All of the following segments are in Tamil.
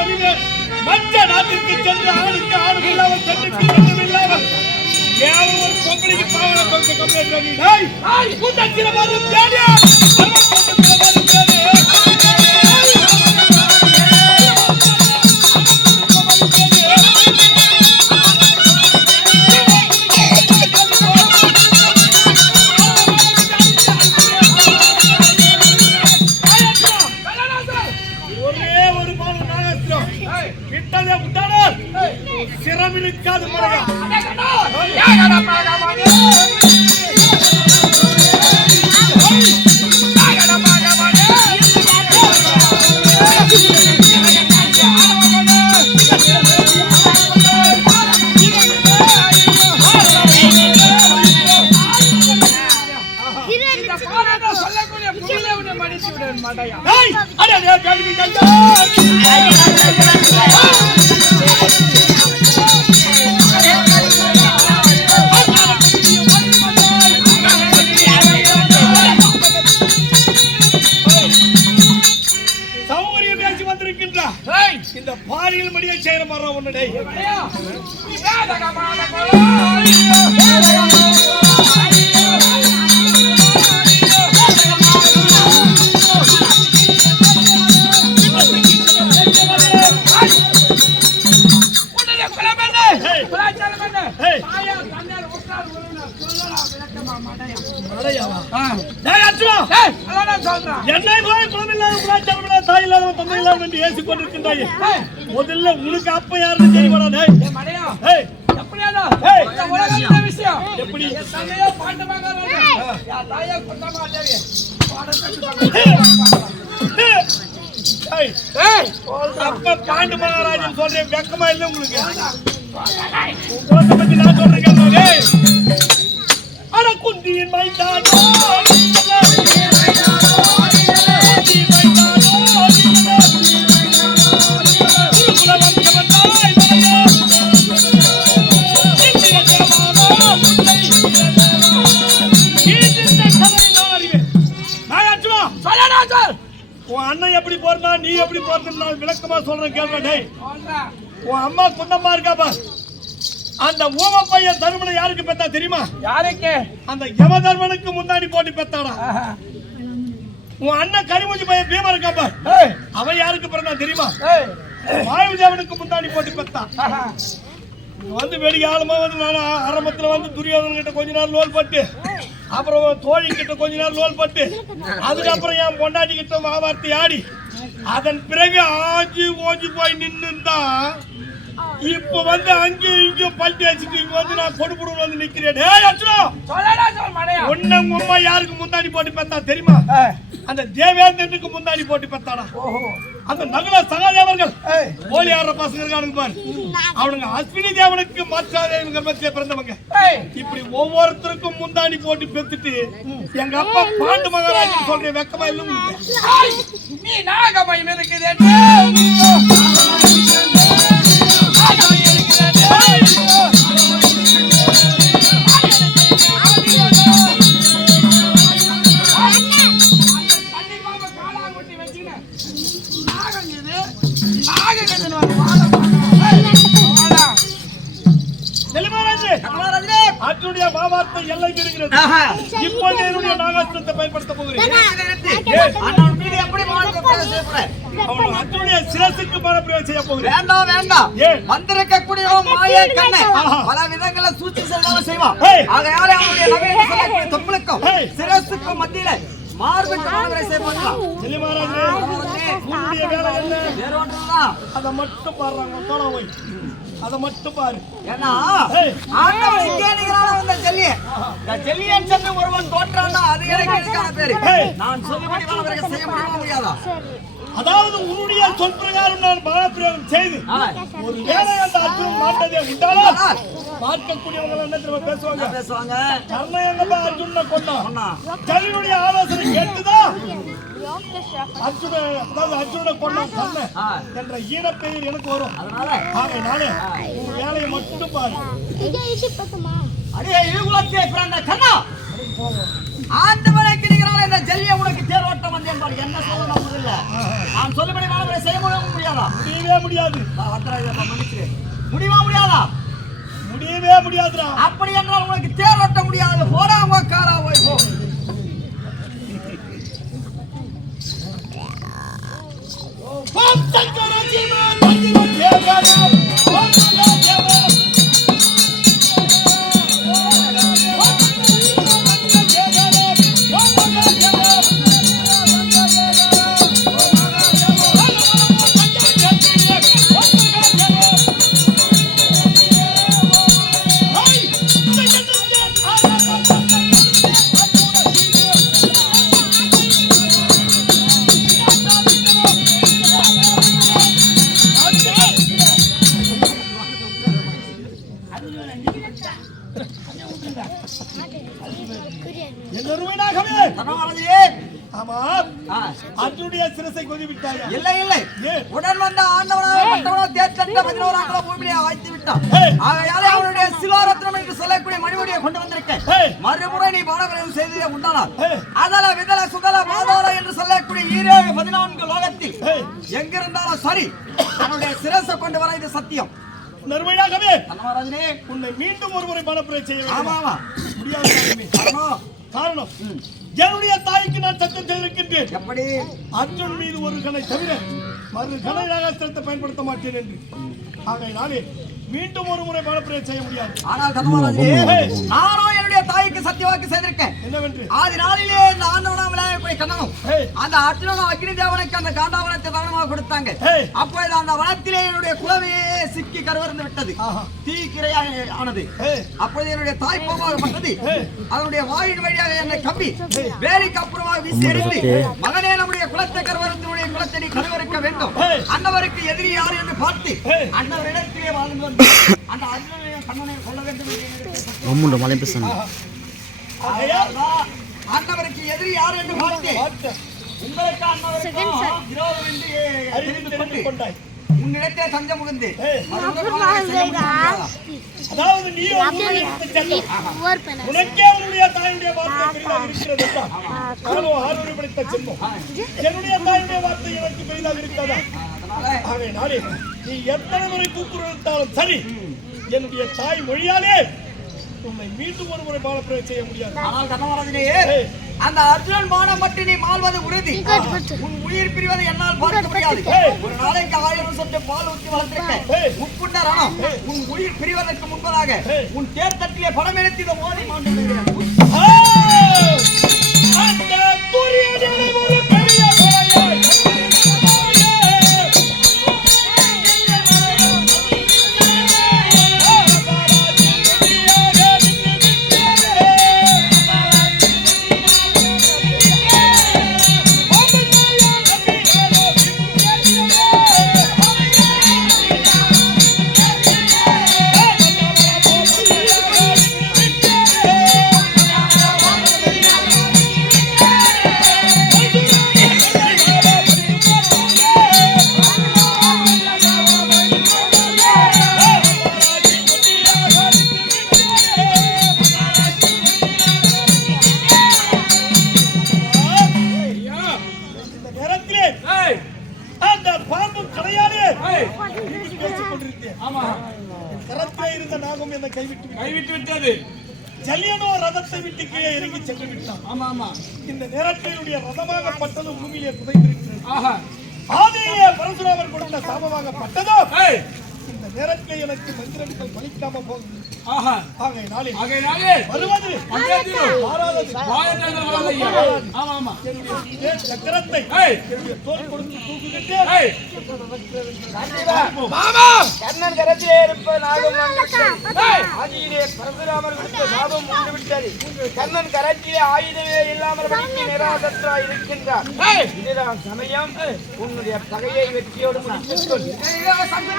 வருவேன் மற்ற நாட்டிற்கு சென்று ஆணுக்கு ஆணும் இல்லாமல் பெண்ணுக்கு பெண்ணும் இல்லாமல் கேவலம் ஒரு கொம்பளிக்கு பாவனை கொஞ்சம் கம்ப்ளைண்ட் பண்ணி என்னை போய் குழந்தையில்லாத குலாச்சாரம் தாய் இல்லாத தந்தை இல்லாத என்று ஏசி முதல்ல உனக்கு அப்ப யாருன்னு தெரியுமாடா டேய் ஏய் ஏய் சொல்றேன் வெக்கமா இல்ல உங்களுக்கு ஏய் மலையோ இந்திர தேவானோ முல்லை ஈட்டித்த கதை நான் அறிவேன் நாகார்ஜுனா உன் அண்ணன் எப்படி போறா நீ எப்படி போறது நான் விளக்கமா சொல்றேன் கேள்வி டேய் உன் அம்மா குண்டம்மா இருக்கா பார் அந்த ஊம பையன் தருமனை யாருக்கு பெத்தா தெரியுமா? யாருக்கு? அந்த யம தர்மனுக்கு முன்னாடி போட்டு பெத்தாடா உன் அண்ணன் கரிமூஞ்சி பையன் பீமா இருக்கா பார். ஏய், அவன் யாருக்கு பிறந்தா தெரியுமா? ஏய், வாயுதேவனுக்கு முன்னாடி போட்டு பெத்தான் வந்து வெடி ஆழமா வந்து நான் ஆரம்பத்துல வந்து துரியோதன கிட்ட கொஞ்ச நேரம் லோல் பட்டு அப்புறம் தோழி கிட்ட கொஞ்ச நேரம் லோல் பட்டு அதுக்கப்புறம் என் பொண்டாட்டி கிட்ட மாவார்த்தை ஆடி அதன் பிறகு ஆஞ்சி ஓஞ்சி போய் நின்னுந்தா இப்ப வந்து அங்கேயும் இங்கேயும் பல்ட்டி அடிச்சுட்டு இங்க வந்து நான் கொடுப்புடு வந்து நிக்கிறேன். டேய் அர்ஜுனா! சொல்லடா சொல் மடையா. ஒன்ன உங்க அம்மா யாருக்கு முன்னாடி போட்டு பெத்தா தெரியுமா? அந்த தேவேந்திரனுக்கு முன்னாடி போட்டு பெத்தாடா ஓஹோ. அந்த நகுல சகாதேவர்கள். போலி ஆடுற பசங்க இருக்கானுங்க பாரு. அவனுங்க அஸ்வினி தேவனுக்கு மற்ற கர்ப்பத்திலே பிறந்தவங்க. இப்படி ஒவ்வொருத்தருக்கும் முந்தாணி போட்டு பெத்துட்டு எங்க அப்பா பாண்டு மகாராஜன் சொல்ற வெக்கமா இல்ல நீ நாகமயம் இருக்குது மாவார்த்தை எல்லை இருக்கிறது இப்போது என்னுடைய நாகாஸ்திரத்தை பயன்படுத்த போகிறேன் சிரசுக்கு பணப்பிரயோகம் செய்ய போகிறேன். வேண்டாம் வேண்டாம். ஏன்? வந்திருக்கக்கூடியவன் மாய கண்ணை. பல விதங்களை சூழ்ச்சி செல்லவும் செய்வான். ஆகையால அவனுடைய நவீன தொப்புளுக்கும். சிரசுக்கும் மத்தியில மார்புக்கு மாணவரை செய்யப்படலாம் வேலை என்ன? வேற ஒன்றுதான் அதை மட்டும் பாடுறாங்க தோணா போய். அதை மட்டும் பாரு. ஏன்னா. ஆண்டவன் நிகரான வந்த ஜெல்லிய இந்த சென்று ஒருவன் தோற்றான்னா அது எனக்கு பேரு. நான் சொல்லுபடி மாணவருக்கு செய்ய முடியுமா முடியாதா? அதாவது உன்னுடைய சொல் பிரகாரம் நான் பணப்பிரயோகம் செய்து. ஒரு வேலை அந்த அர்ஜுனன் மாட்டதே உண்டானால் பார்க்கக்கூடியவங்க என்ன தெரியுமா பேசுவாங்க? பேசுவாங்க? கர்ணன் எங்கப்பா அர்ஜுனனை கொண்டான் சொன்னா ஜலினுடைய ஆலோசனை கேட்டுதான் அர்ஜுன அதாவது அர்ஜுனனை கொண்டான் கர்ணன். என்ற ஈனப்பெயர் எனக்கு வரும். அதனால? உன் வேலையை மட்டும் பாரு. அடே ஈகுலத்தை பிறந்த கண்ணா ஆண்டவனை கிணிகிறான இந்த ஜெல்லிய உனக்கு தேரோட்டம் வந்தேன் பாரு என்ன சொல்லணும் முதல்ல நான் சொல்லுபடி மாணவரை செய்ய முடியாதா? முடியவே முடியாது. மன்னிச்சு முடியுமா முடியாதா? முடியவே முடியாதுடா. அப்படி என்றால் உனக்கு தேரோட்ட முடியாது. போடா போய் போ ஓம் சங்கர ஜீவா தந்திர தேவனா என் அருமையாகவே தனவாளதியே ஆமா ஆ, அர்ஜுனுடைய சிரசை கொதி விட்டாயா இல்லை. இல்லை? உடன் வந்த ஆண்டவனாக மற்றவனோ தேர்ந்தெடுத்த பதினோராம் பூமியிலே வைத்து விட்டான். ஆகையாலே அவனுடைய சிலோரத்னம் என்று சொல்லக்கூடிய மணிமுடியை கொண்டு வந்திருக்கேன். மறுமுறை நீ பாடகளையும் செய்தே உண்டானால். அதல விதல சுதல மாதாள என்று சொல்லக்கூடிய ஈரேழு பதினான்கு லோகத்தில். எங்கிருந்தாலும் சரி அவனுடைய சிரசை கொண்டு வர இது சத்தியம். நர்மையாகவே தனமராஜனே உன்னை மீண்டும் ஒரு முறை பணப்புரை செய்ய ஆமா வேண்டும் ஆமா முடியாது. காரணம் என்னுடைய தாய்க்கு நான் சத்தம் செய்திருக்கின்றேன் எப்படி? அர்ஜுன் மீது ஒரு கணை தவிர மறு கணை நகஸ்திரத்தை பயன்படுத்த மாட்டேன் என்று. ஆகையினாலே மீண்டும் ஒரு முறை பணப்புரை செய்ய முடியாது ஆனால் தனமராஜனே நானோ என்னுடைய தாய்க்கு சத்தியவாக்கு செய்திருக்கேன் என்னவென்று ஆதி நாளிலே இந்த ஆண்டவனா விளையாடக்கூடிய கண்ணனும். அந்த அர்ஜுனனும் அக்னி தேவனுக்கு அந்த காண்டாவனத்தை தானமாக கொடுத்தாங்க. அப்பொழுது அந்த வனத்திலே என்னுடைய குலவையே சிக்கி கருவருந்து விட்டது. தீக்கிரையாக ஆனது ஏய். அப்பொழுது என்னுடைய தாய் கோபப்பட்டது ஏய். அதனுடைய வாயின் வழியாக என்னை கம்பி வேலைக்கு அப்புறமாக வீசி எறிந்து மகனே நம்முடைய குலத்தை கருவரத்தினுடைய குலத்தை நீ கருவறுக்க வேண்டும் ஏய். அன்னவருக்கு எதிரி யார் என்று பார்த்து ஏய். அன்னவரிடத்திலே வாழ்ந்து அம்முண்டு மலை பேசணும் ஆண்டவருக்கு எதிரி யார் என்று பார்த்த உங்களுக்கு விரோதம் என்று அறிந்து கொண்டாய். உன்னிடத்தே தஞ்சம் முடியாதா? அதாவது நீ உனக்கே உன்னுடைய தாயுடைய வார்த்தை பெரிதாக இருக்கிறது படித்த செல்வம் என்னுடைய தாயுடைய வார்த்தை எனக்கு பெரிதாக இருக்கிறதா ஆகையினாலே நீ எத்தனை முறை கூக்குரலிட்டாலும் சரி என்னுடைய தாய் மொழியாலே உன்னை மீண்டும் ஒரு முறை பாலப்பிரயோகம் செய்ய முடியாது. ஆனால் கண்ணவரதிலே ஏய். அந்த அர்ஜுனன் மானம் மட்டும் நீ மாள்வது உறுதி. உன் உயிர் பிரிவதை என்னால் பார்க்க முடியாது. ஒரு நாளைக்கு ஆயிரம் சொட்டு பால் ஊற்றி. வளர்த்திருக்கேன் முப்புண்ட ரணம். உன் உயிர் பிரிவதற்கு முன்பதாக. உன் தேர்தட்டிலே படம் எடுத்து இதை ஓடி மாண்டு ஆதியிலே பரசுராமர் கொடுத்த சாபம் உண்டு விட்டது கர்ணன் கரத்திலே ஆயுதமே இல்லாமல் படித்து நிராசற்றா இருக்கின்றார் இதுதான் சமயம். உன்னுடைய பகையை வெற்றியோடு முடித்துக்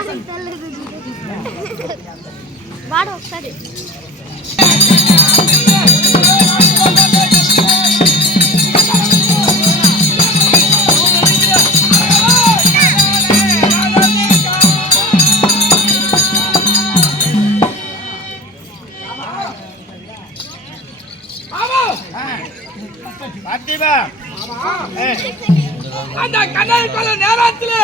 அந்த கண்ணாடி கொள்ள நேரத்திலே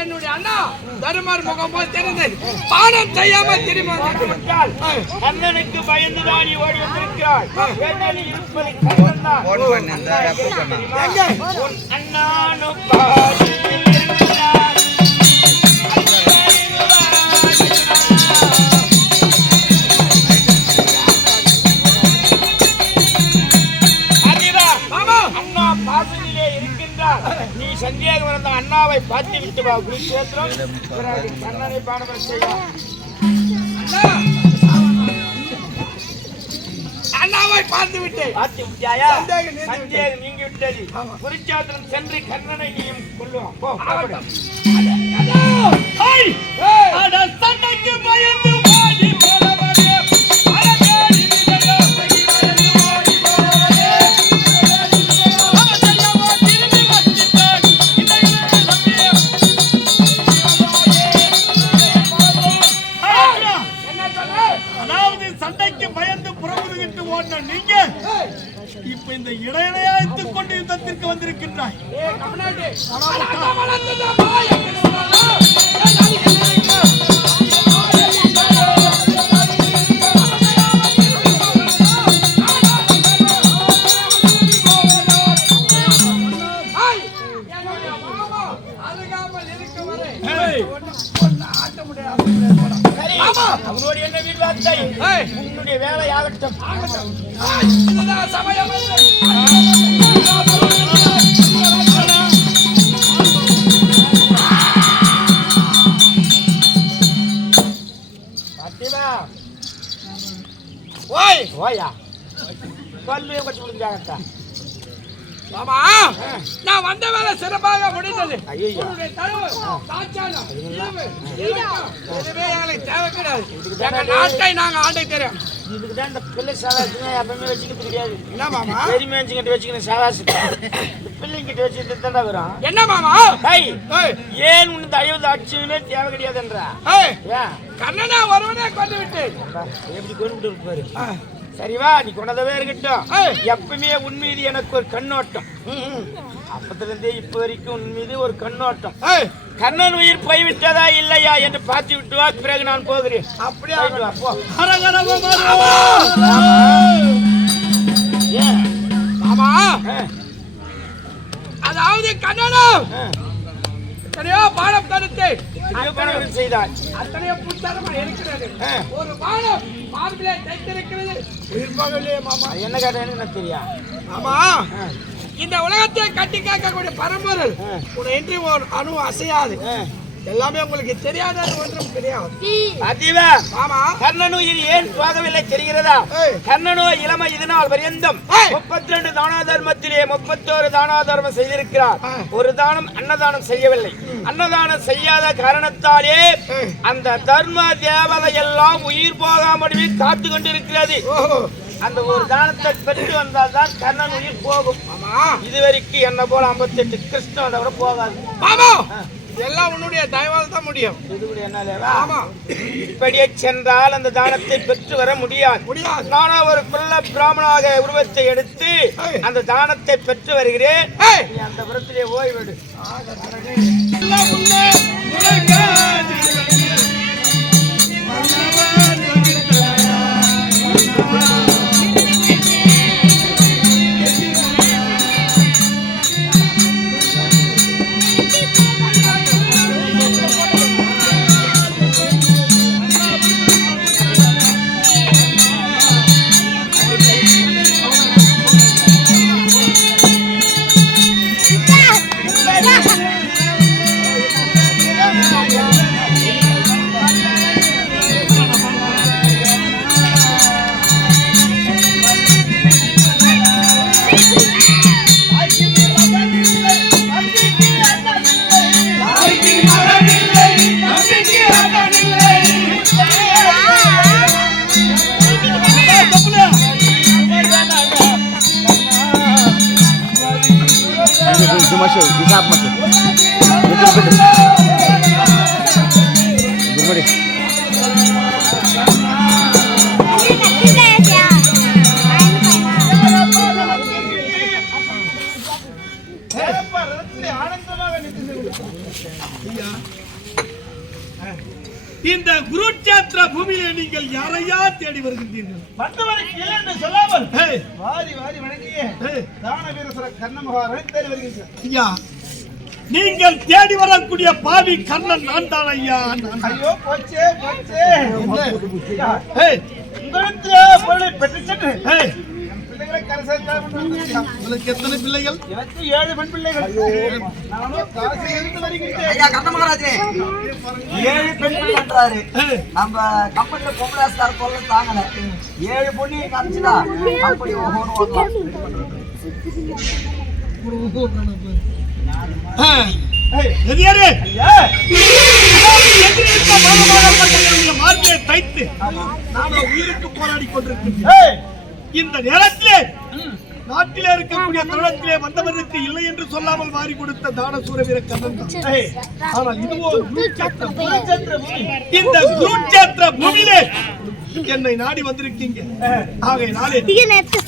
என்னுடைய அண்ணா தருமர் முகம் போல் தெரிந்தது பானம் செய்யாம திரும்ப விட்டால் கண்ணனுக்கு பயந்துதான் நீ ஓடி வந்திருக்கிறாய் வேட்டையில் இருப்பது பிறகு கண்ணனை பானவர் செய்வார் அண்ணாவை பார்த்து விட்டேன் பார்த்து விட்டாயா சந்தேகம் நீங்கி விட்டது குருச்சாத்திரம் சென்று கண்ணனை நீயும் கொள்ளுவான் போ சண்டைக்கு பயந்து வந்திருக்கின்றாய் பல்லு கொஞ்சம் முடிஞ்சாகட்டா மாமா நான் வந்த வேலை சிறப்பாக முடிந்தது. நாட்டை நாங்க ஆண்டை தெரியும் இதுக்கு தான் இந்த பிள்ளை சாவாசுங்க எப்பவுமே வச்சுக்கிறது கிடையாது என்ன மாமா? பெருமையாச்சுக்கிட்ட வச்சுக்கணும் சாவாசு. இந்த பிள்ளைங்கிட்ட வச்சுட்டு தாண்டா வரும் என்ன மாமா? ஏய், ஏன் உன் தயவு தாட்சியமே தேவை கிடையாதுன்றா? கண்ணனை ஒருவனே கொண்டு விட்டு எப்படி கொண்டு விட்டு பாரு. சரி வா நீ கொண்டதவே இருக்கட்டும். எப்பவுமே உன் மீது எனக்கு ஒரு கண்ணோட்டம். அப்பத்துல இருந்தே இப்ப வரைக்கும் உன் மீது ஒரு கண்ணோட்டம். கண்ணன் உயிர் போய்விட்டதா இல்லையா என்று பார்த்து விட்டு வா பிறகு நான் போகிறேன். அப்படியே? மாமா. அதாவது கண்ணனா. ஆ. எத்தனையோ பணம் செய்தாய் அத்தனையோ இருக்கிறது. ஒரு பாடம் மார்பிலே தைத்திருக்கிறது. உயிர் போகலையே மாமா. என்ன கேட்டேன்னு எனக்கு தெரியா ஆமா இந்த உலகத்தை கட்டி காக்கக்கூடிய பரம்பொருள். உன்னை இன்றி ஒரு அணு அசையாது. எல்லாமே உங்களுக்கு தெரியாத. ஒன்றும் கிடையாது அதிவா ஆமா. கர்ணன் உயிர் ஏன் போகவில்லை தெரிகிறதா. கர்ணனோ இளமை இதனால் பரியந்தம். முப்பத்தி ரெண்டு தானா தர்மத்திலே முப்பத்தோரு தானா தர்மம் செய்திருக்கிறார். ஒரு தானம் அன்னதானம் செய்யவில்லை. அன்னதானம் செய்யாத காரணத்தாலே. அந்த தர்ம தேவதை எல்லாம் உயிர் போகாமலே காத்து கொண்டிருக்கிறது. ஓஹோ. அந்த ஒரு தானத்தை பெற்று வந்தால் தான் கர்ணன் உயிர் போகும். இதுவரைக்கும் என்ன போல 58 கிருஷ்ணன் அதை விட போகாது எல்லாம் உன்னுடைய தயவால் தான் முடியும்? ஆமா. இப்படியே சென்றால் அந்த தானத்தை பெற்று வர முடியாது. நானா ஒரு குள்ள பிராமணாக உருவத்தை எடுத்து. அந்த தானத்தை பெற்று வருகிறேன். அந்த புறத்திலே ஓய்வெடு. ஐயா நீங்கள் தேடி வரக்கூடிய பாவி கர்ணன் நான் தான் ஐயா. ஐயோ போச்சே போச்சே. உங்களுக்கு பொருளை பெற்று சென்று உங்களுக்கு எத்தனை பிள்ளைகள்? எனக்கு ஏழு பெண் பிள்ளைகள். ஏழு பெண்கள் பண்றாரு ஏய், நம்ம கம்பெனில பொம்பளாஸ்கார சொல்ல தாங்கல. ஏழு பொண்ணு காமிச்சுதா அப்படி தைத்து. நான் உயிருக்கு போராடி கொண்டிருக்கின்றேன் ஏய். இந்த நேரத்திலே நாட்டிலே இருக்கக்கூடிய தருணத்திலே வந்தவருக்கு இல்லை என்று சொல்லாமல் வாரி கொடுத்த தான சூரவீர கண்ணன் ஆனால் இதுவோ. குருச்சேத்திர இந்த குருட்சேத்திர பூமியிலே என்னை நாடி வந்திருக்கீங்க. ஆகையினாலே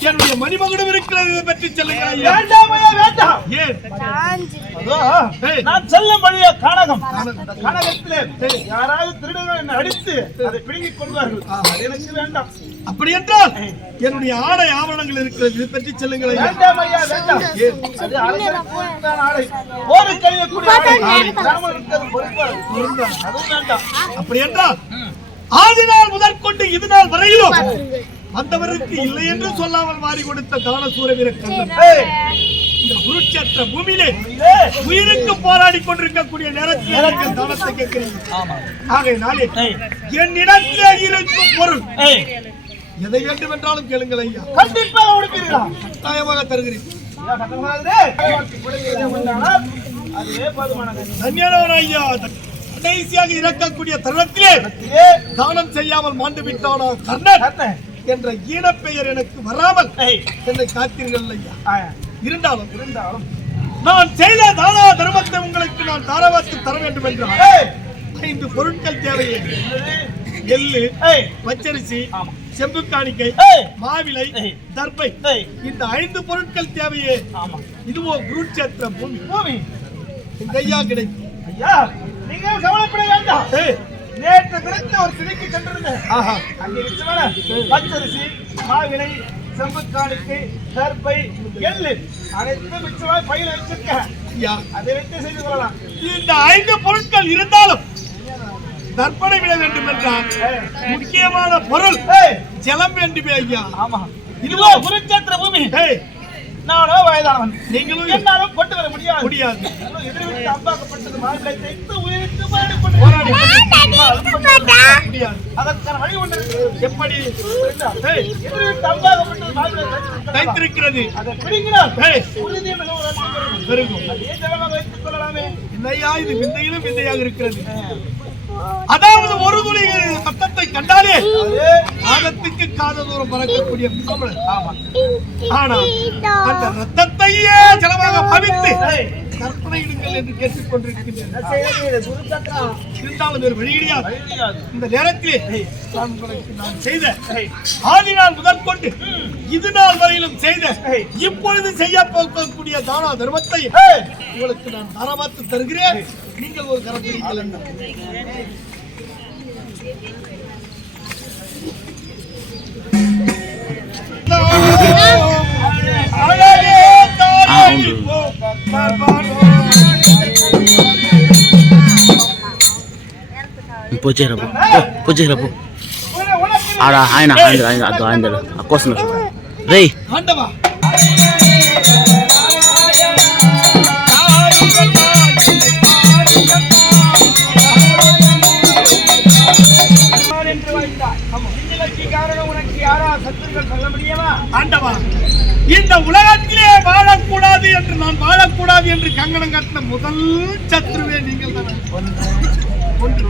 என்னுடைய மணிமகுடம் இருக்கிறது பற்றி சொல்லுங்கள் வேண்டாம் வேண்டாம். ஏன். நான் செல்லும் வழிய கானகம். கானகத்திலே யாராவது திருடர்கள் என்னை அடித்து அதை பிடுங்கிக் கொள்வார்கள். எனக்கு வேண்டாம். அப்படி என்றால் என்னுடைய ஆடை ஆவணங்கள் இருக்கிறது. இதை பற்றி சொல்லுங்கள் அப்படி என்றால் ஆதி நாள் முதற்கொண்டு இது நாள் வரையிலும் வந்தவருக்கு இல்லை என்று சொல்லாமல் மாறி கொடுத்த தான சூரவீர கண்ணன். இந்த குருட்சேத்திர பூமியிலே உயிருக்கு போராடி கொண்டிருக்கக்கூடிய நேரத்தில் நீங்கள் தானத்தை கேட்கிறீங்க ஆகையினாலே என்னிடத்திலே இருக்கும் பொருள் எதை வேண்டும் என்றாலும் கேளுங்கள் ஐயா. கண்டிப்பாக உடுப்பீர்களா கட்டாயமாக தருகிறேன். தன்யானவன் ஐயா கடைசியாக இறக்கக்கூடிய தருணத்திலே தானம் செய்யாமல் மாண்டு விட்டானா கர்ணன். என்ற ஈனப்பெயர் எனக்கு வராமல் என்னை காத்தீர்கள் ஐயா. இருந்தாலும் இருந்தாலும். நான் செய்த தானா தர்மத்தை உங்களுக்கு நான் தாராவாத்து தர வேண்டும் என்றால் ஐந்து பொருட்கள் தேவையே? எள்ளு பச்சரிசி ஆமா. செம்பு காணிக்கை மாவிலை. தர்பை இந்த ஐந்து பொருட்கள் தேவையே. ஆமா. இதுவோ குருட்சேத்திர பூமி. பூமி. இந்த ஐயா கிடைக்கும். ஐயா, நீங்கள் கவலைப்பட வேண்டாம்? நேற்று தினத்தில் ஒரு சிறைக்கு சென்றிருந்தேன் ஆஹா. அங்கே நிச்சயமான பச்சரிசி மாவிலை செம்பு காணிக்கை தர்பை எள்ளு அனைத்தும் மிச்சமாய் பையில வச்சிருக்க ஐயா. அதை வைத்து செய்து கொள்ளலாம். இந்த ஐந்து பொருட்கள் இருந்தாலும் தர்ப்பணை விட வேண்டும் என்றால் முக்கியமான பொருள் ஜலம் வேண்டுமே ஐயா. ஆமா. இதுவோ குருச்சேத்திர பூமி. நானோ வயதானவன். நீங்களும் என்னாலும் கொண்டு வர முடியாது. முடியாது. எதிர்விட்டு அம்பாக்கப்பட்டது மாவிலை தைத்து உயிருக்கு போராடி. முடியாது. அதற்கான வழி ஒன்று இருக்கிறது. எப்படி? எதிர்விட்டு அம்பாக்கப்பட்டது தைத்திருக்கிறது. அதை பிடிக்கிறார் உறுதி பெருகும். பெருகும். அதே ஜலமாக வைத்துக் கொள்ளலாமே? என்னையா இது விந்தையிலும் விந்தையாக இருக்கிறது. அதாவது ஒரு துளி ரத்தத்தை கண்டாலே அதே காதத்துக்கு காத தூரம் பறக்கக்கூடிய தமிழர் அந்த ரத்தத்தையே ஜலமாக பவித்து கற்பனையிடுங்கள் என்று கேட்டுக் கொண்டிருக்கின்றனர் என்ன செய்யறது? இது குருச்சேத்திரம். இருந்தாலும் ஒரு வழி கிடையாது. இந்த நேரத்திலே நான் செய்த ஆதி நாள் முதற்கொண்டு இது நாள் வரையிலும் செய்த. இப்பொழுது செய்ய போகக்கூடிய தானா தர்மத்தை உங்களுக்கு நான் தாராபாத்து தருகிறேன். நீங்கள் ஒரு கரப்பிடிங்கள் அழகே தாராளி போ பகவானோ. పూజేరపు పూజేరపు உன- உனக்கு ఆడ ఆయన ఆయన ఆయన అదో ఆయన అక్కోసం రేయ్ ஆண்டவா இந்த உலகத்திலே வாழக்கூடாது என்று நான் வாழக்கூடாது என்று கங்கணம் கட்டின முதல் சத்ருவே நீங்கள் தான். ஒன்று.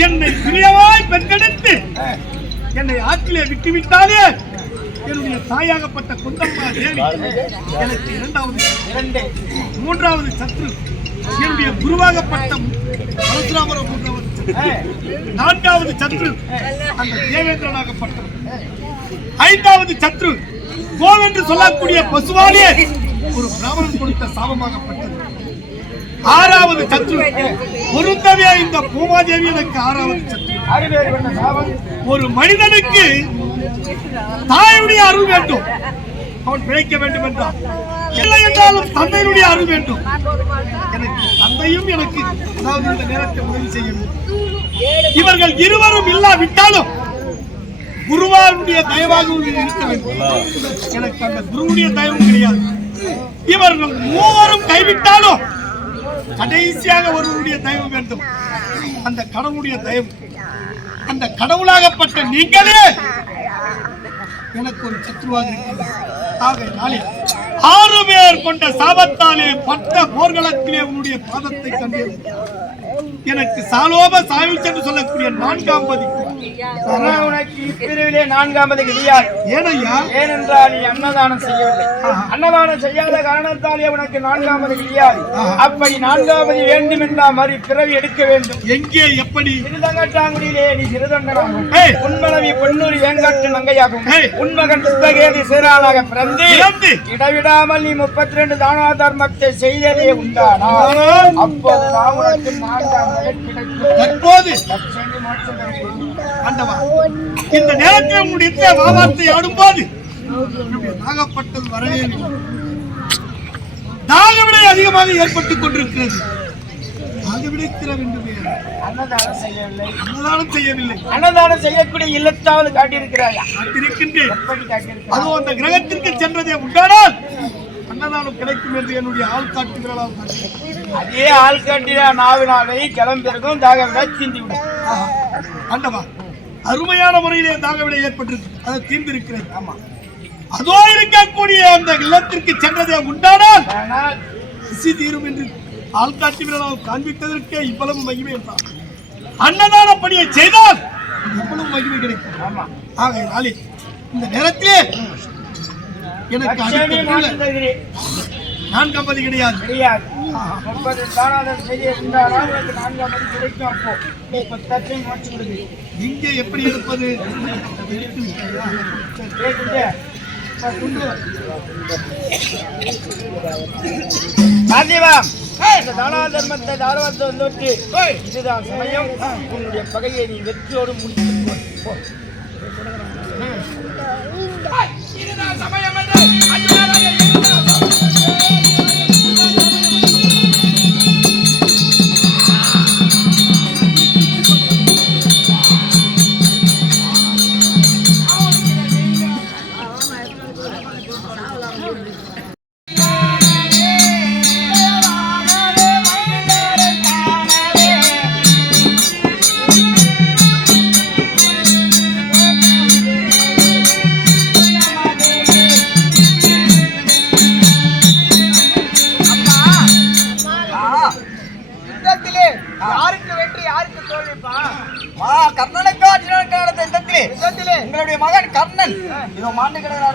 என்னை பிரியவாய் பெற்றெடுத்து என்னை ஆற்றிலே விட்டுவிட்டாலே என்னுடைய தாயாகப்பட்ட குந்தம்மா தேவி எனக்கு இரண்டாவது மூன்றாவது சத்ரு என்னுடைய குருவாகப்பட்ட பரசுராமர மூன்றாவது சத்ரு. நான்காவது சத்ரு அந்த தேவேந்திரனாகப்பட்டவர். ஐந்தாவது சத்ரு கோவென்று சொல்லக்கூடிய பசுவாலே ஒரு பிராமணன் கொடுத்த சாபமாகப்பட்டது. ஆறாவது சத்ரு பொருந்தவே இந்த பூமாதேவி எனக்கு ஆறாவது சத்ரு. ஒரு மனிதனுக்கு தாயுடைய அருள் வேண்டும். அவன் பிழைக்க வேண்டும் என்றார் இல்லை என்றாலும் தந்தையினுடைய அருள் வேண்டும். எனக்கு தந்தையும் எனக்கு அதாவது இந்த நேரத்தை உதவி செய்ய வேண்டும் இவர்கள் இருவரும் இல்லாவிட்டாலும் குருவாருடைய தயவாகவும் இருக்க வேண்டும். எனக்கு அந்த குருவுடைய தயவும் கிடையாது. இவர்கள் மூவரும் கைவிட்டாலும் கடைசியாக ஒருவருடைய தயவு வேண்டும். அந்த கடவுளுடைய தயவு. அந்த கடவுளாகப்பட்ட நீங்களே எனக்கு ஒரு சத்ருவாக இருக்கிறீர்கள். ஆறு பேர் கொண்ட சாபத்தாலே பட்ட போர்க்களத்திலே உன்னுடைய பாதத்தை கண்டேன் எனக்கு சாலோப சாயு என்று சொல்லக்கூடிய நான்காம் பதி. ஆனா உனக்கு இப்பிரிவிலே ஏனையா? ஏனென்றால் நீ அன்னதானம் செய்யவில்லை. அன்னதானம் செய்யாத காரணத்தாலே உனக்கு நான்காமது கிடையாது அப்படி நான்காமது வேண்டும் என்றால் மறு பிறவி எடுக்க வேண்டும். எங்கே? எப்படி? திருதங்கட்டாங்குடியிலே நீ சிறுதங்கனாகும். ஏய். உன்மனைவி பொன்னூர் வேங்காட்டு நங்கையாகும். உன்மகன் புத்தகேதி சீராளாக பிறந்து. இடைவிடாமல் நீ முப்பத்தி ரெண்டு தானா தர்மத்தை செய்ததே உண்டானா அப்போது நான் உனக்கு நான்காம் தற்போது. ஆண்டவா இந்த நேரத்தில் உன்னுடைய வாவாத்தை ஆடும்போது என்னுடைய நாகப்பட்டது வரவே தாகவிடை அதிகமாக ஏற்பட்டுக் கொண்டிருக்கிறது. அன்னதானம் செய்யவில்லை. அன்னதானம் செய்யவில்லை. அன்னதானம் செய்யக்கூடிய இல்லத்தாவது காட்டியிருக்கிறாயா? காட்டியிருக்கிறாய்? அதுவும் அந்த கிரகத்திற்கு சென்றதே உண்டானால் அன்னதானம் கிடைக்கும் என்று என்னுடைய ஆள் காட்டுகிறேன் அதே ஆள் காட்டின நாவினாவை ஜலம் பெருகும் தாகவிட விடும். ஆண்டவா அருமையான முறையிலே தாகவிடை ஏற்பட்டிருக்கு. அதை தீர்ந்திருக்கிறேன். ஆமா. அதோ இருக்கக்கூடிய அந்த இல்லத்திற்கு சென்றதே உண்டானால் பசி தீரும் என்று ஆள்காட்டி விரலால் காண்பித்ததற்கே இவ்வளவு மகிமை என்றார் அன்னதான பணியை செய்தால் இவ்வளவு மகிமை கிடைக்கும். ஆமா ஆகையினாலே இந்த நேரத்திலே எனக்கு லட்சணி அடுத்த மோட்சம் தருகிறேன் நான்காம் பதி கிடையாது. கிடையாது. முப்பது தானாதம் செய்ய இருந்தாலும் உனக்கு நான்காம் மணி கிடைக்கும் அப்போ. இப்ப தட்சணி மோட்சம் கொடுக்கிறேன் இங்கே எப்படி எடுப்பது காந்திவாம் இந்த தானா தர்மத்தை தாரவத்தை வந்துட்டு இதுதான் சமயம். உன்னுடைய பகையை நீ வெற்றியோடு முடித்து போ. இதுதான் சமயம். மாண்டு கிடக்கிறார்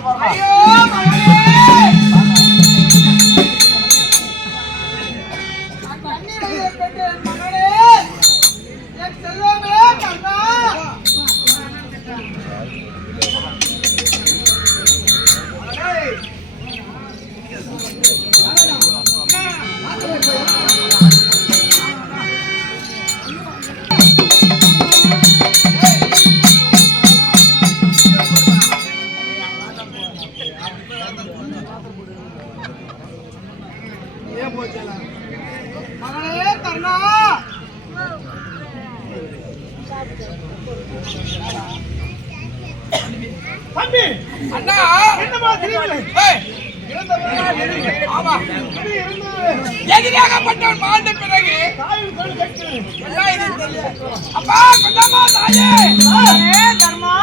மகனே கர்ணா தம்பி அண்ணா என்னமா தெரியவில்லை எதிராகப்பட்டவன் மாண்ட பிறகு. அப்பா கொண்டாமா தாயே தர்மா?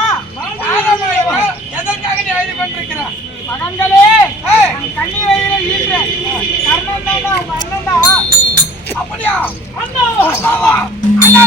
எதற்காக நீ எழுதி கொண்டிருக்கிறான் மகன்களே கண்ணி வயிறு ஈன்ற. கர்ணன் தான் உங்க அண்ணன் தான் அப்படியா அண்ணாவா! அண்ணா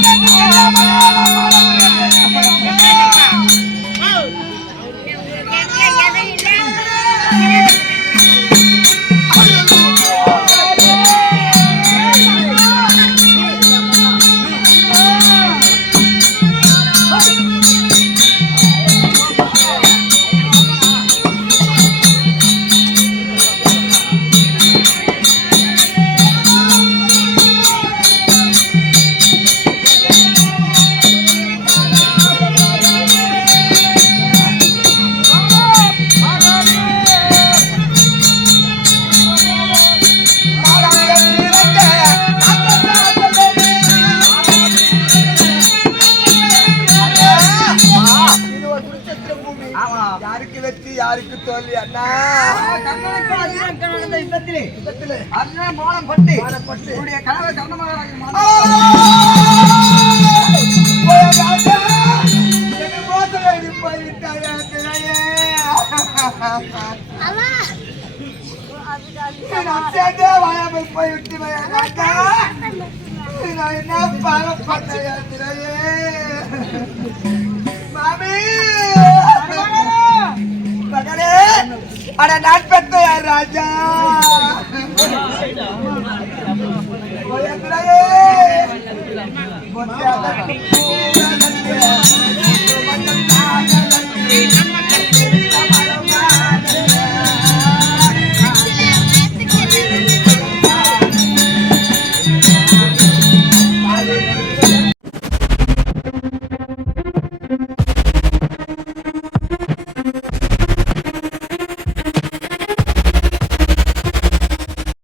என்ன பாவம் பண்ணையா மாமி மகனே அட நான் பெத்த ராஜா ஒயந்திரே ನಮ್ಮ